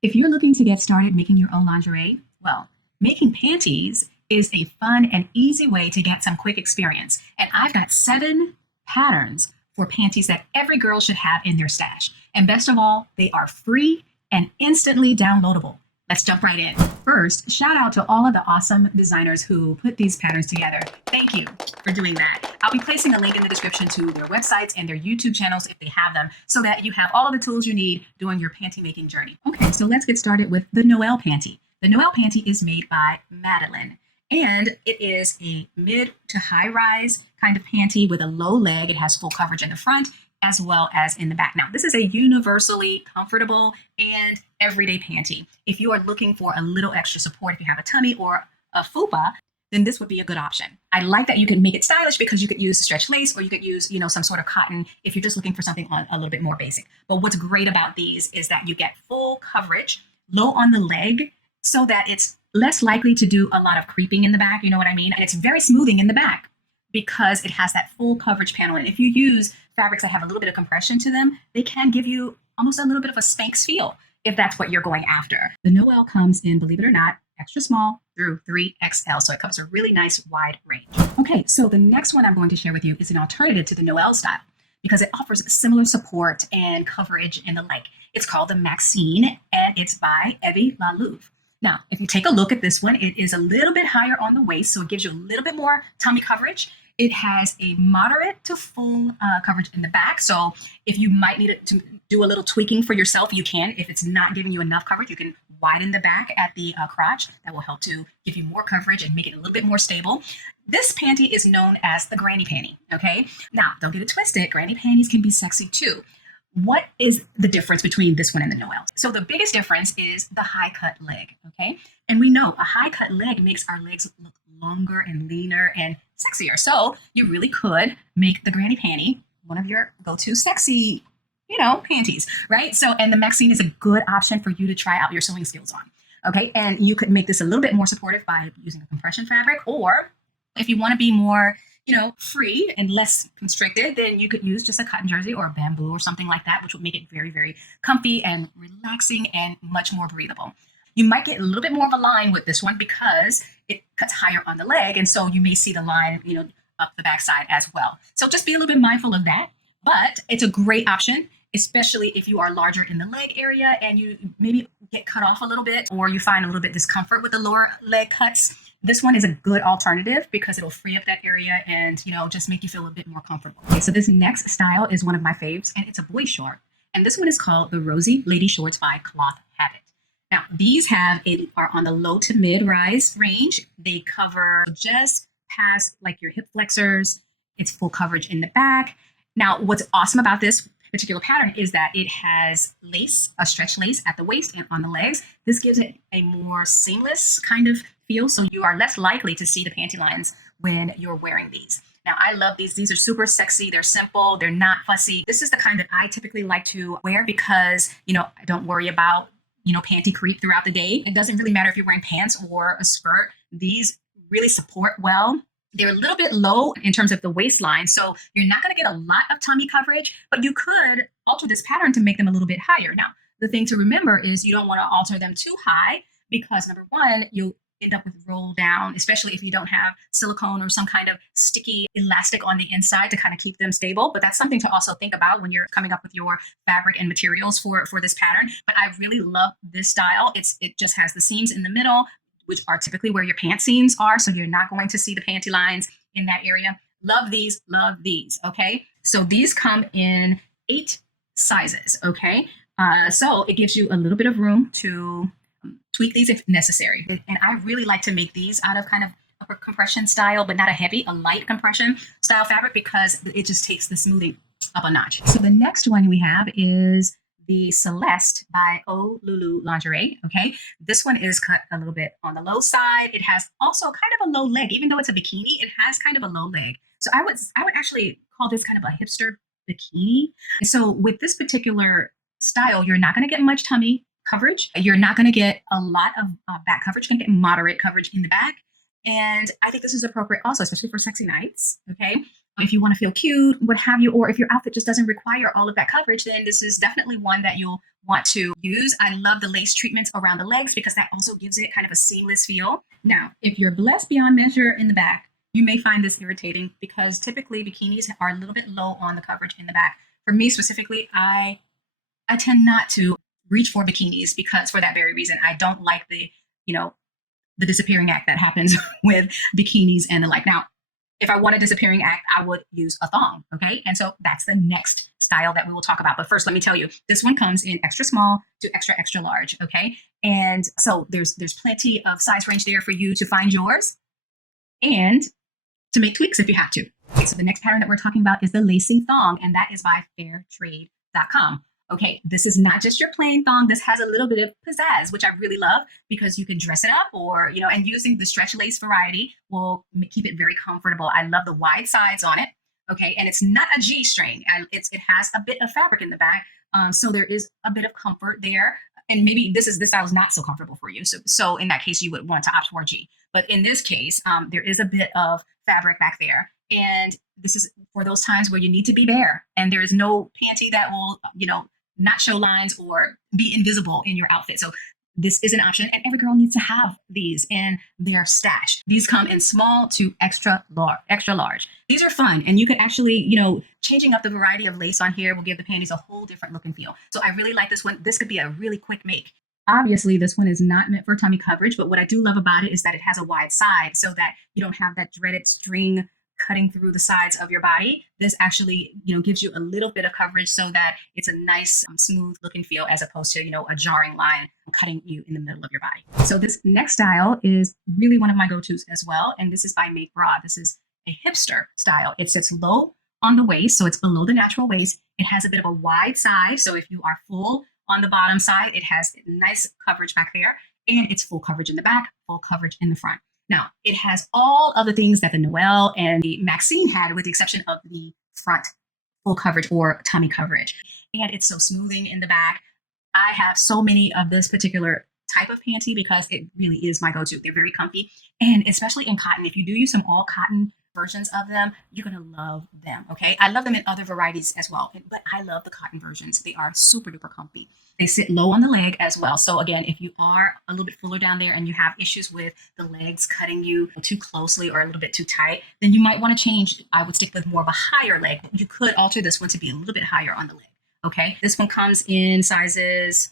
If you're looking to get started making your own lingerie, well, making panties is a fun and easy way to get some quick experience. And I've got 7 patterns for panties that every girl should have in their stash. And best of all, they are free and instantly downloadable. Let's jump right in. First, shout out to all of the awesome designers who put these patterns together. Thank you for doing that. I'll be placing a link in the description to their websites and their YouTube channels if they have them, so that you have all of the tools you need during your panty making journey. Okay, so let's get started with the Noel panty. The Noel panty is made by Madeline, and it is a mid to high rise kind of panty with a low leg. It has full coverage in the front as well as in the back. Now, this is a universally comfortable and everyday panty. If you are looking for a little extra support, if you have a tummy or a fupa, then this would be a good option. I like that you can make it stylish because you could use stretch lace, or you could use, some sort of cotton if you're just looking for something a little bit more basic. But what's great about these is that you get full coverage, low on the leg, so that it's less likely to do a lot of creeping in the back. You know what I mean? And it's very smoothing in the back because it has that full coverage panel. And if you use fabrics that have a little bit of compression to them, they can give you almost a little bit of a Spanx feel if that's what you're going after. The Noel comes in, believe it or not, extra small through 3XL. So it covers a really nice wide range. Okay, so the next one I'm going to share with you is an alternative to the Noel style because it offers similar support and coverage and the like. It's called the Maxine, and it's by Evie LaLouve. Now, if you take a look at this one, it is a little bit higher on the waist, so it gives you a little bit more tummy coverage. It has a moderate to full coverage in the back. So if you might need it to do a little tweaking for yourself, you can. If it's not giving you enough coverage, you can widen the back at the crotch. That will help to give you more coverage and make it a little bit more stable. This panty is known as the granny panty, okay? Now, don't get it twisted. Granny panties can be sexy too. What is the difference between this one and the Noel? So the biggest difference is the high cut leg, okay? And we know a high cut leg makes our legs look longer and leaner and sexier. So you really could make the granny panty one of your go-to sexy, panties, right? So, and the Maxine is a good option for you to try out your sewing skills on, okay? And you could make this a little bit more supportive by using a compression fabric, or if you want to be more free and less constricted, then you could use just a cotton jersey or a bamboo or something like that, which would make it very, very comfy and relaxing and much more breathable. You might get a little bit more of a line with this one because it cuts higher on the leg. And so you may see the line, up the backside as well. So just be a little bit mindful of that. But it's a great option, especially if you are larger in the leg area and you maybe get cut off a little bit, or you find a little bit discomfort with the lower leg cuts. This one is a good alternative because it'll free up that area and, just make you feel a bit more comfortable. Okay, so this next style is one of my faves, and it's a boy short. And this one is called the Rosey Lady Shorts by Cloth Habit. Now, these are on the low to mid rise range. They cover just past like your hip flexors. It's full coverage in the back. Now, what's awesome about this particular pattern is that it has lace, a stretch lace at the waist and on the legs. This gives it a more seamless kind of feel, so you are less likely to see the panty lines when you're wearing these. Now, I love these. These are super sexy. They're simple. They're not fussy. This is the kind that I typically like to wear because, I don't worry about, panty creep throughout the day. It doesn't really matter if you're wearing pants or a skirt. These really support well. They're a little bit low in terms of the waistline, so you're not going to get a lot of tummy coverage, but you could alter this pattern to make them a little bit higher. Now, the thing to remember is you don't want to alter them too high because, number one, you'll end up with roll down, especially if you don't have silicone or some kind of sticky elastic on the inside to kind of keep them stable. But that's something to also think about when you're coming up with your fabric and materials for this pattern. But I really love this style. It just has the seams in the middle, which are typically where your pant seams are. So you're not going to see the panty lines in that area. Love these, okay? So these come in 8 sizes, okay? So it gives you a little bit of room to tweak these if necessary. And I really like to make these out of kind of upper compression style, but not a light compression style fabric because it just takes the smoothing up a notch. So the next one we have is the Celeste by Oh Lulu Lingerie, okay? This one is cut a little bit on the low side. It has also kind of a low leg. Even though it's a bikini, it has kind of a low leg. So I would actually call this kind of a hipster bikini. And so with this particular style, you're not going to get much tummy coverage. You're not going to get a lot of back coverage. You're going to get moderate coverage in the back. And I think this is appropriate also, especially for sexy nights, okay? If you want to feel cute, what have you, or if your outfit just doesn't require all of that coverage, then this is definitely one that you'll want to use. I love the lace treatments around the legs because that also gives it kind of a seamless feel. Now, if you're blessed beyond measure in the back, you may find this irritating because typically bikinis are a little bit low on the coverage in the back. For me specifically, I tend not to reach for bikinis because for that very reason, I don't like the disappearing act that happens with bikinis and the like. Now, if I want a disappearing act, I would use a thong, okay? And so that's the next style that we will talk about. But first, let me tell you, this one comes in extra small to extra, extra large, okay? And so there's plenty of size range there for you to find yours and to make tweaks if you have to. Okay, so the next pattern that we're talking about is the lacy thong, and that is by fairtrade.com. Okay, this is not just your plain thong. This has a little bit of pizzazz, which I really love because you can dress it up or, and using the stretch lace variety will keep it very comfortable. I love the wide sides on it. Okay, and it's not a G-string. It has a bit of fabric in the back. So there is a bit of comfort there. And maybe this style is not so comfortable for you. So in that case, you would want to opt for G. But in this case, there is a bit of fabric back there. And this is for those times where you need to be bare and there is no panty that will, not show lines or be invisible in your outfit. So this is an option and every girl needs to have these in their stash. These come in small to extra large. These are fun and you could actually, changing up the variety of lace on here will give the panties a whole different look and feel. So I really like this one. This could be a really quick make. Obviously, this one is not meant for tummy coverage, but what I do love about it is that it has a wide side so that you don't have that dreaded string cutting through the sides of your body. This actually, gives you a little bit of coverage so that it's a nice, smooth look and feel as opposed to, a jarring line cutting you in the middle of your body. So this next style is really one of my go-tos as well. And this is by Make Bra. This is a hipster style. It sits low on the waist, so it's below the natural waist. It has a bit of a wide side. So if you are full on the bottom side, it has nice coverage back there and it's full coverage in the back, full coverage in the front. Now, it has all of the things that the Noel and the Maxine had, with the exception of the front full coverage or tummy coverage. And it's so smoothing in the back. I have so many of this particular type of panty because it really is my go-to. They're very comfy. And especially in cotton, if you do use some all cotton versions of them, you're going to love them. Okay. I love them in other varieties as well, but I love the cotton versions. They are super duper comfy. They sit low on the leg as well. So again, if you are a little bit fuller down there and you have issues with the legs cutting you too closely or a little bit too tight, then you might want to change. I would stick with more of a higher leg. You could alter this one to be a little bit higher on the leg. Okay. This one comes in sizes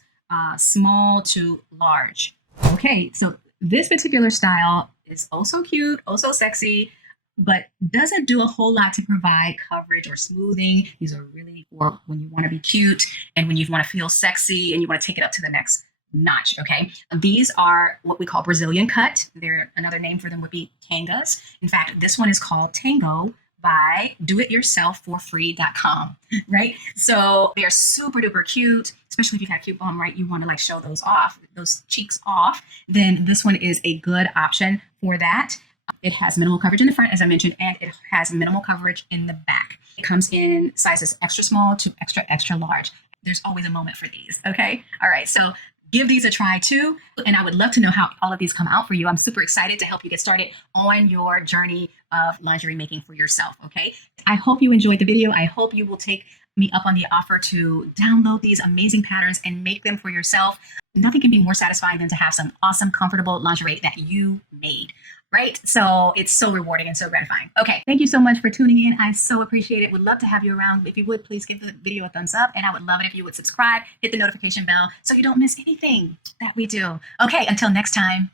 small to large. Okay. So this particular style is also cute, also sexy, but doesn't do a whole lot to provide coverage or smoothing. These are really for when you want to be cute and when you want to feel sexy and you want to take it up to the next notch, okay? These are what we call Brazilian cut. Another name for them would be tangas. In fact, this one is called Tango by doityourselfforfree.com, right? So they're super duper cute, especially if you've got a cute bum, right? You want to show those off, those cheeks off. Then this one is a good option for that. It has minimal coverage in the front, as I mentioned, and it has minimal coverage in the back. It comes in sizes extra small to extra, extra large. There's always a moment for these, okay? All right, so give these a try too. And I would love to know how all of these come out for you. I'm super excited to help you get started on your journey of lingerie making for yourself, okay? I hope you enjoyed the video. I hope you will take me up on the offer to download these amazing patterns and make them for yourself. Nothing can be more satisfying than to have some awesome, comfortable lingerie that you made, right? So it's so rewarding and so gratifying. Okay, thank you so much for tuning in. I so appreciate it. Would love to have you around. If you would, please give the video a thumbs up, and I would love it if you would subscribe, hit the notification bell so you don't miss anything that we do. Okay, until next time.